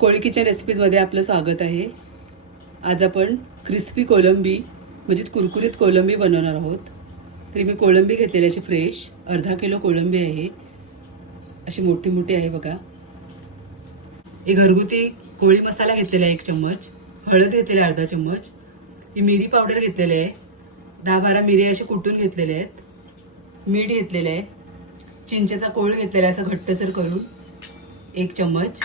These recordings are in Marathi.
कोळी किचन रेसिपीजमध्ये आपलं स्वागत आहे. आज आपण क्रिस्पी कोलंबी म्हणजेच कुरकुरीत कोलंबी बनवणार आहोत. तरी मी कोलंबी घेतलेली अशी फ्रेश अर्धा किलो कोलंबी आहे. अशी मोठी मोठी आहे बघा. एक घरगुती कोळी मसाला घेतलेला आहे एक चम्मच हळद घेतलेली आहे अर्धा चम्मच ही मिरी पावडर घेतलेली आहे दहा बारा मिरी असे कुटून घेतलेले आहेत मीठ घेतलेलं आहे चिंचेचा कोळ घेतलेला आहे असं घट्टसर करून एक चम्मच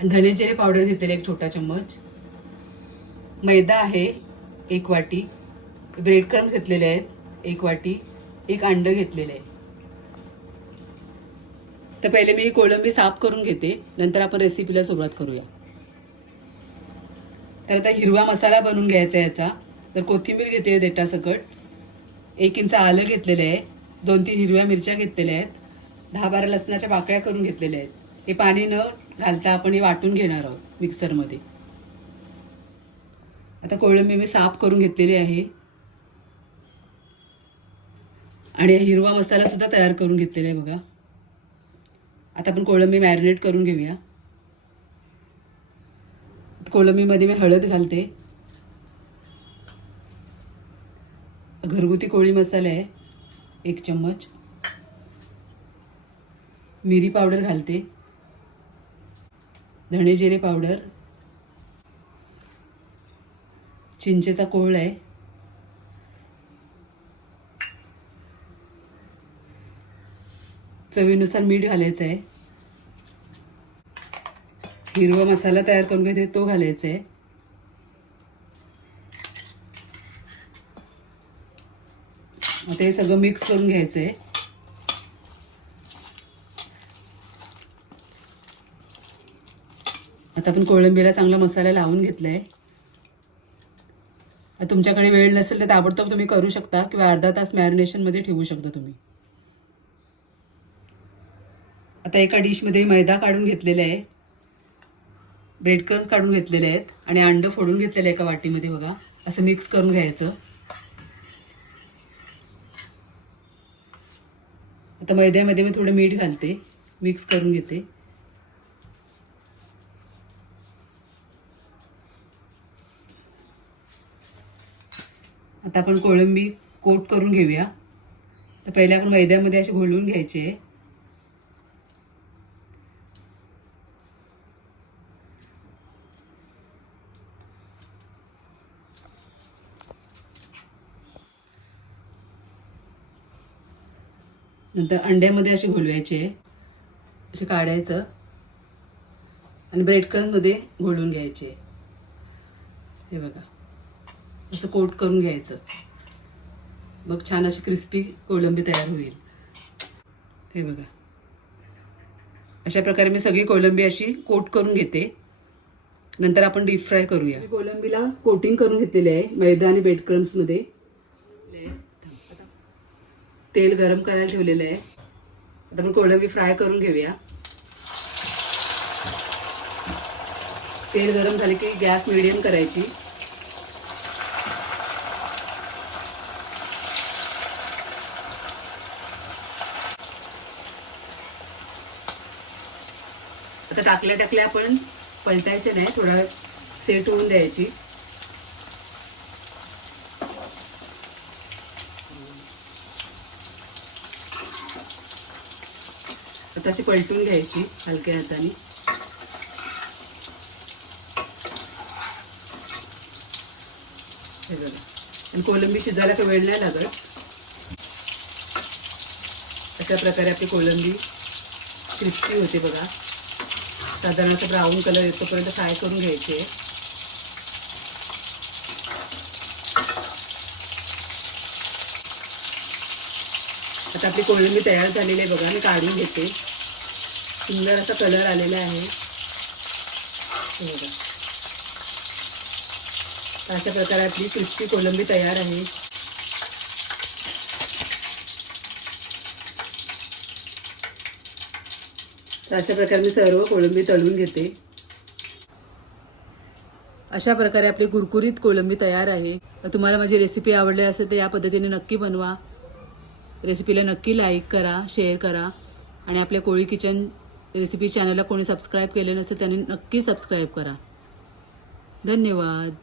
आणि पावडर घेतलेली एक छोटा चम्मच. मैदा आहे एक वाटी. ब्रेड क्रम्स घेतलेले आहेत एक वाटी. एक अंडं घेतलेलं आहे. तर पहिले मी कोळंबी साफ करून घेते. नंतर आपण रेसिपीला सुरुवात करूया. तर आता हिरवा मसाला बनवून घ्यायचा याचा. तर कोथिंबीर घेते देटासकट एक इंच आलं घेतलेलं आहे. दोन तीन हिरव्या मिरच्या घेतलेल्या आहेत. दहा बारा लसणाच्या पाकळ्या करून घेतलेल्या आहेत. हे पाणी न घालता आपण हे वाटून घेणार आहोत मिक्सरमध्ये. आता कोळंबी मी साफ करून घेतलेली आहे. आणि हिरवा मसाला सुद्धा तयार करून घेतलेला आहे बघा. आता आपण कोळंबी मॅरिनेट करून घेऊया. कोळंबीमध्ये मी हळद घालते. घरगुती कोळी मसाला आहे एक चम्मच. मिरी पावडर घालते. धणे जिरे पावडर चिंचेचा कोळ आहे चवीनुसार मीठ घालायचं आहे हिरवा मसाला तयार करून घेते तो घालायचा आहे. आता हे सगळं मिक्स करून घ्यायचं आहे. आता आपण कोळंबीला चांगला मसाला लावून घेतला आहे तुमच्याकडे वेळ नसेल तर ताबडतोब तुम्ही करू शकता किंवा अर्धा तास मॅरिनेशनमध्ये ठेवू शकता तुम्ही. आता एका डिशमध्ये मैदा काढून घेतलेला आहे. ब्रेड क्रम्स काढून घेतलेले आहेत आणि अंडं फोडून घेतलेलं आहे एका वाटीमध्ये बघा. असं मिक्स करून घ्यायचं. आता मैद्यामध्ये मी थोडं मीठ घालते. मिक्स करून घेते. आता आपण कोळंबी कोट करून घेऊया. तर पहिले आपण मैद्यामध्ये असे घोळून घ्यायचे. आहे नंतर अंड्यामध्ये असे घोलवायचे. असे काढायचं. आणि ब्रेड क्रम्समध्ये घोळून घ्यायचे. हे बघा. असं कोट करून घ्यायचं. मग छान अशी क्रिस्पी कोळंबी तयार होईल. हे बघा. अशा प्रकारे मी सगळी कोळंबी अशी कोट करून घेते. नंतर आपण डीप फ्राय करूया. मी कोळंबीला कोटिंग करून घेतलेली आहे मैदा आणि ब्रेड क्रम्समध्ये तेल गरम करायला ठेवलेलं आहे. आता आपण कोळंबी फ्राय करून घेऊया. तेल गरम झाले की गॅस मिडियम करायची. आता टाकल्या टाकल्या आपण पलटायचे नाही थोडा सेट होऊन द्यायची. आता अशी पलटून घ्यायची हलक्या हाताने. हे बघा. आणि कोलंबी शिजायला काही वेळ नाही लागत. अशा प्रकारे आपली कोलंबी क्रिस्पी होते बघा. साधारण असं ब्राऊन कलर येतोपर्यंत फ्राय करून घ्यायचे. आता आपली कोळंबी तयार झालेली आहे बघा मी काढून घेते. सुंदर असा कलर आलेला आहे. बघा. अशा प्रकारे आपली क्रिस्पी कोलंबी तयार आहे. तर अशा प्रकारे मी सर्व कोळंबी तळून घेते. अशा प्रकारे आपली कुरकुरीत कोळंबी तयार आहे. तर तुम्हाला माझी रेसिपी आवडली असेल तर या पद्धतीने नक्की बनवा. रेसिपीला नक्की लाईक करा शेअर करा. आणि आपल्या कोळी किचन रेसिपी चॅनलला कोणी सबस्क्राईब केले नसेल त्यांनी नक्की सबस्क्राईब करा. धन्यवाद.